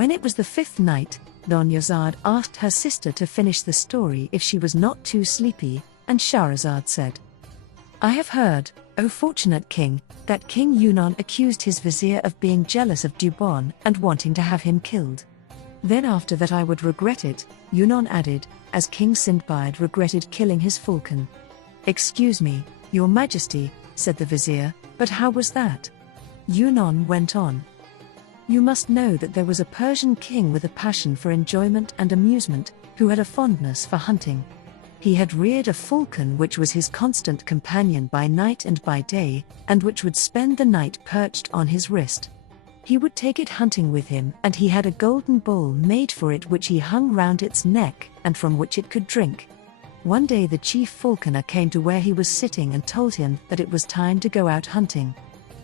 When it was the fifth night, Donyazaad asked her sister to finish the story if she was not too sleepy, and Shahrazad said, I have heard, O fortunate king, that King Yunan accused his vizier of being jealous of Duban and wanting to have him killed. Then after that I would regret it, Yunan added, as King Sindbaad regretted killing his falcon. Excuse me, your majesty, said the vizier, but how was that? Yunan went on. You must know that there was a Persian king with a passion for enjoyment and amusement, who had a fondness for hunting. He had reared a falcon which was his constant companion by night and by day, and which would spend the night perched on his wrist. He would take it hunting with him, and he had a golden bowl made for it which he hung round its neck, and from which it could drink. One day the chief falconer came to where he was sitting and told him that it was time to go out hunting.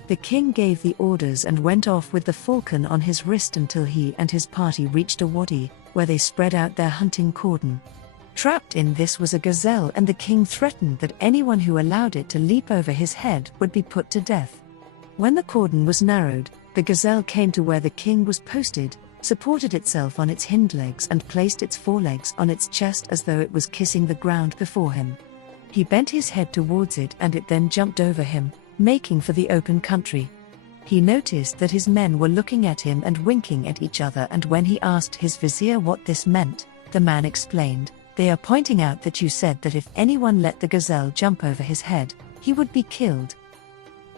The king gave the orders and went off with the falcon on his wrist until he and his party reached a wadi, where they spread out their hunting cordon. Trapped in this was a gazelle, and the king threatened that anyone who allowed it to leap over his head would be put to death. When the cordon was narrowed, the gazelle came to where the king was posted, supported itself on its hindlegs and placed its forelegs on its chest as though it was kissing the ground before him. He bent his head towards it and it then jumped over him, making for the open country. He noticed that his men were looking at him and winking at each other, and when he asked his vizier what this meant, the man explained, They are pointing out that you said that if anyone let the gazelle jump over his head, he would be killed.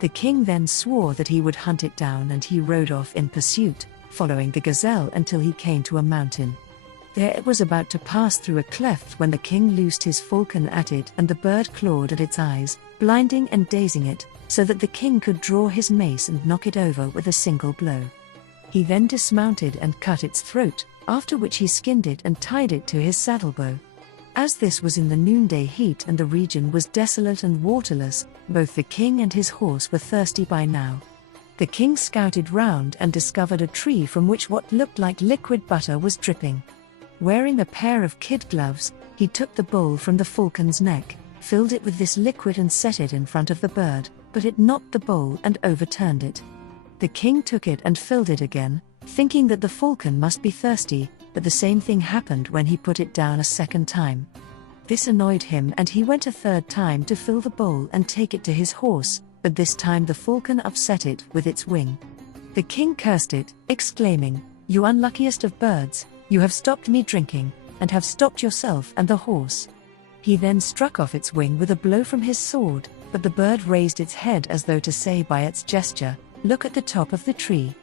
The king then swore that he would hunt it down, and he rode off in pursuit, following the gazelle until he came to a mountain. There it was about to pass through a cleft when the king loosed his falcon at it, and the bird clawed at its eyes, blinding and dazing it, so that the king could draw his mace and knock it over with a single blow. He then dismounted and cut its throat, after which he skinned it and tied it to his saddlebow. As this was in the noonday heat and the region was desolate and waterless, both the king and his horse were thirsty by now. The king scouted round and discovered a tree from which what looked like liquid butter was dripping. Wearing a pair of kid gloves, he took the bowl from the falcon's neck, filled it with this liquid and set it in front of the bird, but it knocked the bowl and overturned it. The king took it and filled it again, thinking that the falcon must be thirsty, but the same thing happened when he put it down a second time. This annoyed him, and he went a third time to fill the bowl and take it to his horse, but this time the falcon upset it with its wing. The king cursed it, exclaiming, "You unluckiest of birds, you have stopped me drinking, and have stopped yourself and the horse." He then struck off its wing with a blow from his sword, but the bird raised its head as though to say by its gesture, "Look at the top of the tree."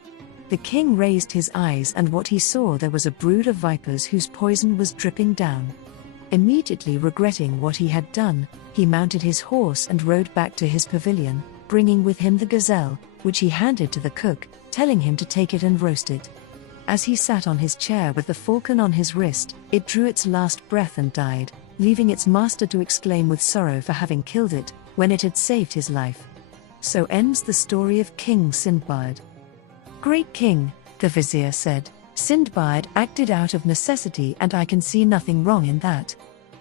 The king raised his eyes, and what he saw there was a brood of vipers whose poison was dripping down. Immediately regretting what he had done, he mounted his horse and rode back to his pavilion, bringing with him the gazelle, which he handed to the cook, telling him to take it and roast it. As he sat on his chair with the falcon on his wrist, it drew its last breath and died, leaving its master to exclaim with sorrow for having killed it, when it had saved his life. So ends the story of King Sindbaad. "Great king," the vizier said, "Sindbaad acted out of necessity, and I can see nothing wrong in that.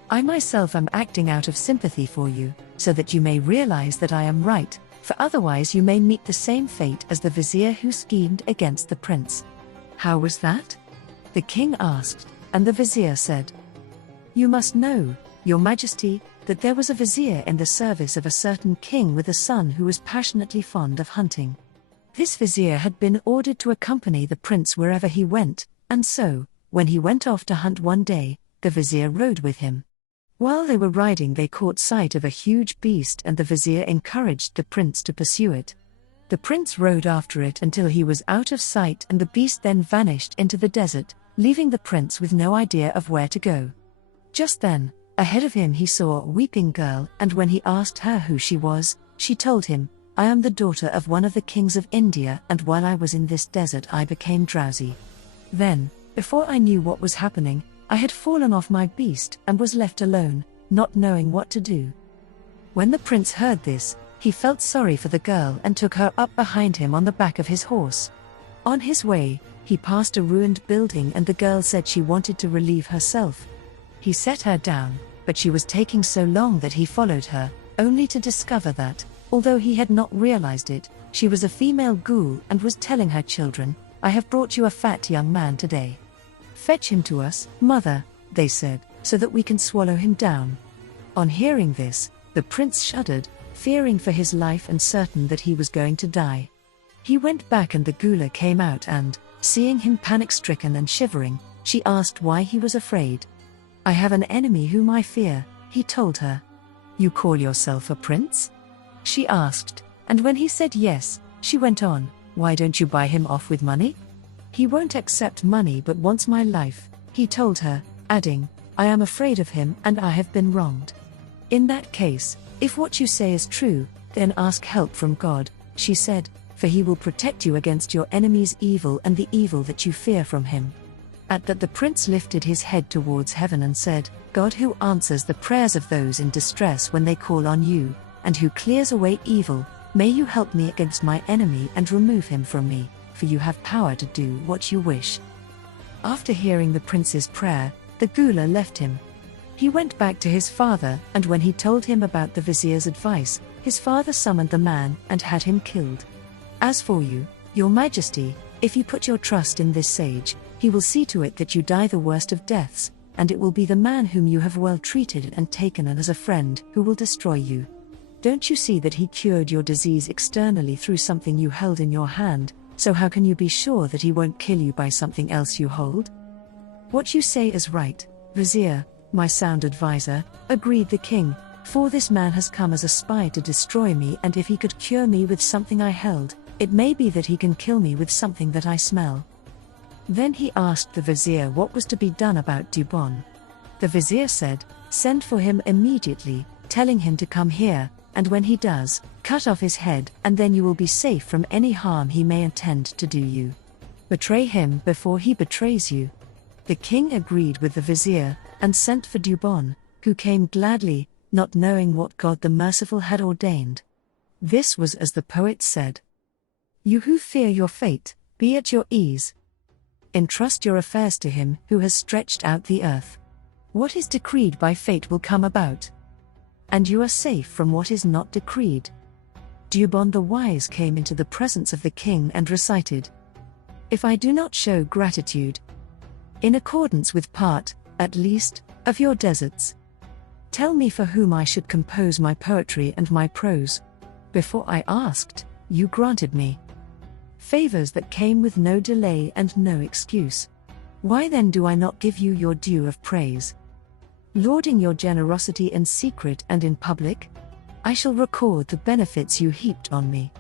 I myself am acting out of sympathy for you, so that you may realize that I am right, for otherwise you may meet the same fate as the vizier who schemed against the prince." "How was that?" the king asked, and the vizier said, "You must know, your majesty, that there was a vizier in the service of a certain king with a son who was passionately fond of hunting. This vizier had been ordered to accompany the prince wherever he went, and so, when he went off to hunt one day, the vizier rode with him. While they were riding they caught sight of a huge beast, and the vizier encouraged the prince to pursue it. The prince rode after it until he was out of sight, and the beast then vanished into the desert, leaving the prince with no idea of where to go. Just then, ahead of him he saw a weeping girl, and when he asked her who she was, she told him, "I am the daughter of one of the kings of India, and while I was in this desert I became drowsy. Then, before I knew what was happening, I had fallen off my beast and was left alone, not knowing what to do." When the prince heard this, he felt sorry for the girl and took her up behind him on the back of his horse. On his way, he passed a ruined building, and the girl said she wanted to relieve herself. He set her down, but she was taking so long that he followed her, only to discover that, although he had not realized it, she was a female ghoul and was telling her children, I have brought you a fat young man today. Fetch him to us, mother, they said, so that we can swallow him down. On hearing this, the prince shuddered, fearing for his life and certain that he was going to die. He went back and the Gula came out and, seeing him panic-stricken and shivering, she asked why he was afraid. I have an enemy whom I fear, he told her. You call yourself a prince? She asked, and when he said yes, she went on, why don't you buy him off with money? He won't accept money but wants my life, he told her, adding, I am afraid of him and I have been wronged. In that case, if what you say is true, then ask help from God, she said, for he will protect you against your enemy's evil and the evil that you fear from him. At that the prince lifted his head towards heaven and said, God who answers the prayers of those in distress when they call on you, and who clears away evil, may you help me against my enemy and remove him from me, for you have power to do what you wish. After hearing the prince's prayer, the Gula left him. He went back to his father, and when he told him about the vizier's advice, his father summoned the man and had him killed. As for you, your majesty, if you put your trust in this sage, he will see to it that you die the worst of deaths, and it will be the man whom you have well treated and taken as a friend who will destroy you. Don't you see that he cured your disease externally through something you held in your hand, so how can you be sure that he won't kill you by something else you hold? What you say is right, vizier, my sound advisor, agreed the king, for this man has come as a spy to destroy me, and if he could cure me with something I held, it may be that he can kill me with something that I smell. Then he asked the vizier what was to be done about Duban. The vizier said, send for him immediately, telling him to come here, and when he does, cut off his head, and then you will be safe from any harm he may intend to do you. Betray him before he betrays you. The king agreed with the vizier, and sent for Duban, who came gladly, not knowing what God the Merciful had ordained. This was as the poet said. You who fear your fate, be at your ease. Entrust your affairs to him who has stretched out the earth. What is decreed by fate will come about. And you are safe from what is not decreed. Duban the wise came into the presence of the king and recited, if I do not show gratitude, in accordance with part, at least, of your deserts, tell me for whom I should compose my poetry and my prose. Before I asked, you granted me favors that came with no delay and no excuse. Why then do I not give you your due of praise? Lauding your generosity in secret and in public, I shall record the benefits you heaped on me,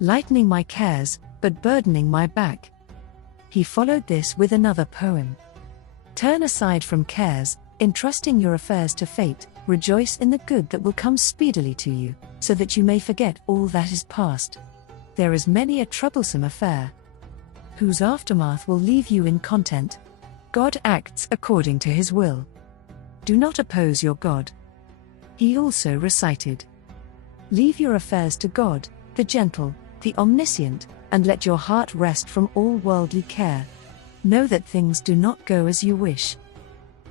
lightening my cares, but burdening my back. He followed this with another poem. Turn aside from cares, entrusting your affairs to fate, rejoice in the good that will come speedily to you, so that you may forget all that is past. There is many a troublesome affair, whose aftermath will leave you incontent. God acts according to his will. Do not oppose your God. He also recited, leave your affairs to God, the gentle, the omniscient, and let your heart rest from all worldly care. Know that things do not go as you wish.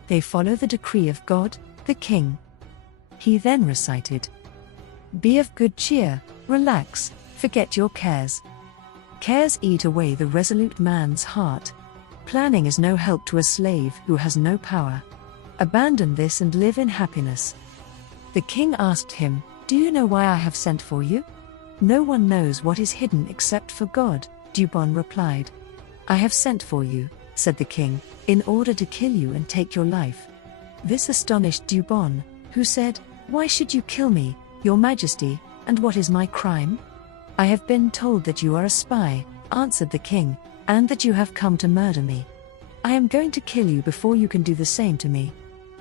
They follow the decree of God, the King. He then recited, be of good cheer, relax, forget your cares. Cares eat away the resolute man's heart. Planning is no help to a slave who has no power. Abandon this and live in happiness. The king asked him, do you know why I have sent for you? No one knows what is hidden except for God, Duban replied. I have sent for you, said the king, in order to kill you and take your life. This astonished Duban, who said, why should you kill me, your majesty, and what is my crime? I have been told that you are a spy, answered the king, and that you have come to murder me. I am going to kill you before you can do the same to me.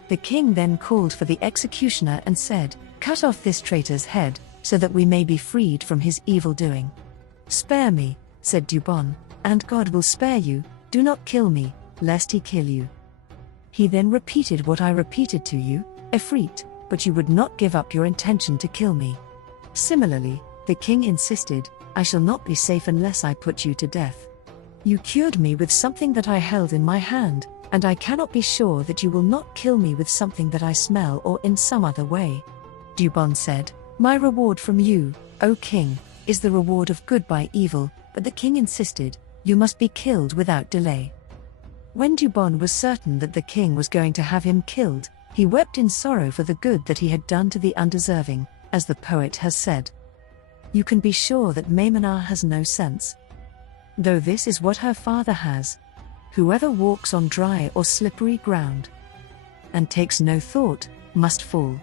The king then called for the executioner and said, cut off this traitor's head, so that we may be freed from his evil doing. Spare me, said Duban, and God will spare you, do not kill me, lest he kill you. He then repeated what I repeated to you, Efreet, but you would not give up your intention to kill me. Similarly, the king insisted, I shall not be safe unless I put you to death. You cured me with something that I held in my hand, and I cannot be sure that you will not kill me with something that I smell or in some other way. Duban said, my reward from you, O king, is the reward of good by evil, but the king insisted, You must be killed without delay." When Duban was certain that the king was going to have him killed, he wept in sorrow for the good that he had done to the undeserving, as the poet has said. "You can be sure that Maimuna has no sense, though this is what her father has. Whoever walks on dry or slippery ground and takes no thought, must fall."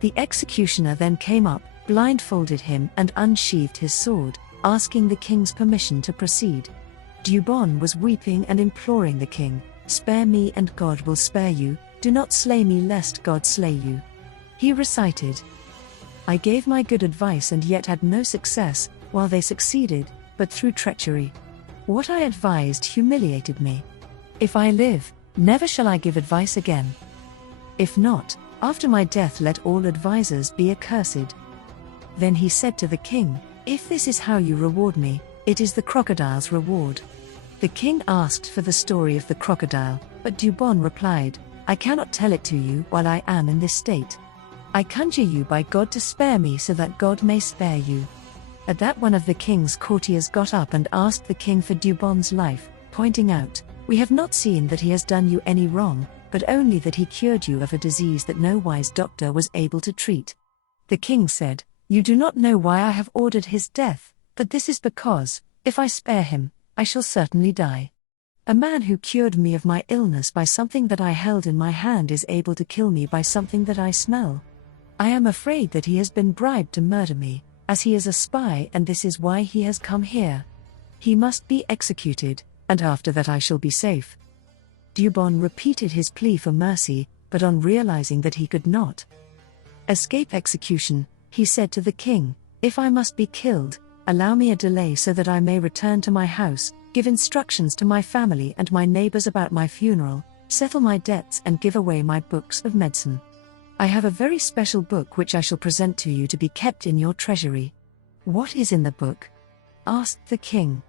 The executioner then came up, blindfolded him and unsheathed his sword, asking the king's permission to proceed. Duban was weeping and imploring the king, "Spare me and God will spare you, do not slay me lest God slay you." He recited, "I gave my good advice and yet had no success, while they succeeded, but through treachery. What I advised humiliated me. If I live, never shall I give advice again. If not, after my death let all advisers be accursed." Then he said to the king, "If this is how you reward me, it is the crocodile's reward." The king asked for the story of the crocodile, but Duban replied, "I cannot tell it to you while I am in this state. I conjure you by God to spare me so that God may spare you." At that one of the king's courtiers got up and asked the king for Duban's life, pointing out, "We have not seen that he has done you any wrong, but only that he cured you of a disease that no wise doctor was able to treat." The king said, "You do not know why I have ordered his death, but this is because, if I spare him, I shall certainly die. A man who cured me of my illness by something that I held in my hand is able to kill me by something that I smell. I am afraid that he has been bribed to murder me, as he is a spy, and this is why he has come here. He must be executed, and after that I shall be safe." Duban repeated his plea for mercy, but on realizing that he could not escape execution, he said to the king, "If I must be killed, allow me a delay so that I may return to my house, give instructions to my family and my neighbors about my funeral, settle my debts and give away my books of medicine. I have a very special book which I shall present to you to be kept in your treasury." "What is in the book?" asked the king.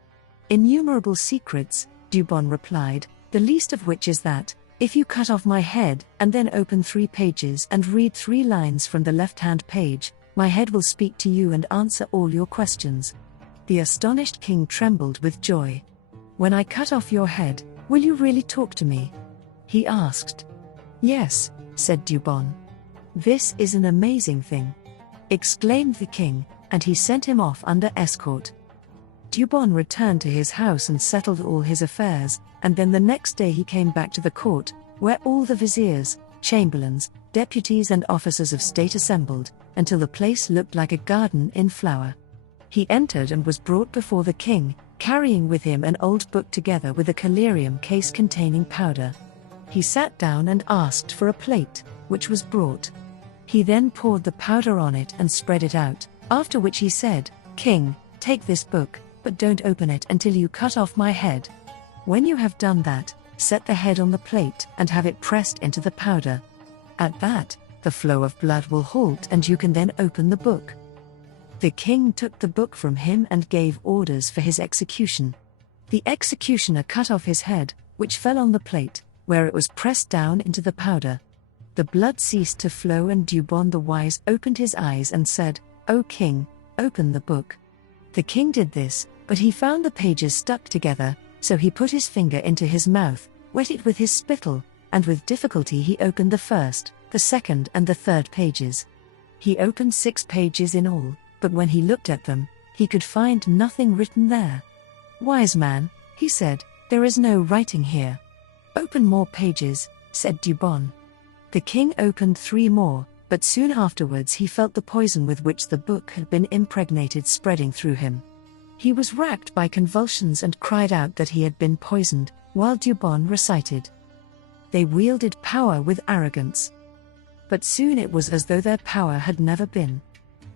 "Innumerable secrets," Duban replied, "the least of which is that, if you cut off my head and then open 3 pages and read 3 lines from the left-hand page, my head will speak to you and answer all your questions." The astonished king trembled with joy. "When I cut off your head, will you really talk to me?" he asked. "Yes," said Duban. "This is an amazing thing," exclaimed the king, and he sent him off under escort. Duban returned to his house and settled all his affairs, and then the next day he came back to the court, where all the viziers, chamberlains, deputies and officers of state assembled, until the place looked like a garden in flower. He entered and was brought before the king, carrying with him an old book together with a collyrium case containing powder. He sat down and asked for a plate, which was brought. He then poured the powder on it and spread it out, after which he said, "King, take this book, but don't open it until you cut off my head. When you have done that, set the head on the plate and have it pressed into the powder. At that, the flow of blood will halt and you can then open the book." The king took the book from him and gave orders for his execution. The executioner cut off his head, which fell on the plate, where it was pressed down into the powder. The blood ceased to flow and Duban the wise opened his eyes and said, "O king, open the book." The king did this, but he found the pages stuck together, so he put his finger into his mouth, wet it with his spittle, and with difficulty he opened the first, the second and the third pages. He opened 6 pages in all, but when he looked at them, he could find nothing written there. "Wise man," he said, "there is no writing here." "Open more pages," said Duban. The king opened 3 more, but soon afterwards he felt the poison with which the book had been impregnated spreading through him. He was racked by convulsions and cried out that he had been poisoned, while Duban recited, "They wielded power with arrogance, but soon it was as though their power had never been.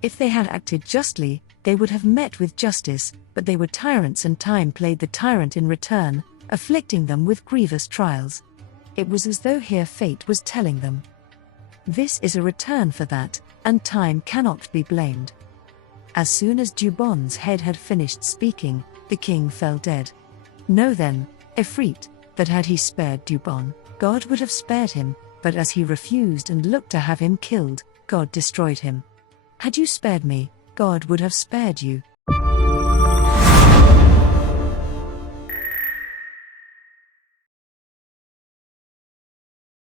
If they had acted justly, they would have met with justice, but they were tyrants and time played the tyrant in return, afflicting them with grievous trials. It was as though here fate was telling them, this is a return for that, and time cannot be blamed." As soon as Duban's head had finished speaking, the king fell dead. Know then, Efreet, that had he spared Duban, God would have spared him, but as he refused and looked to have him killed, God destroyed him. Had you spared me, God would have spared you.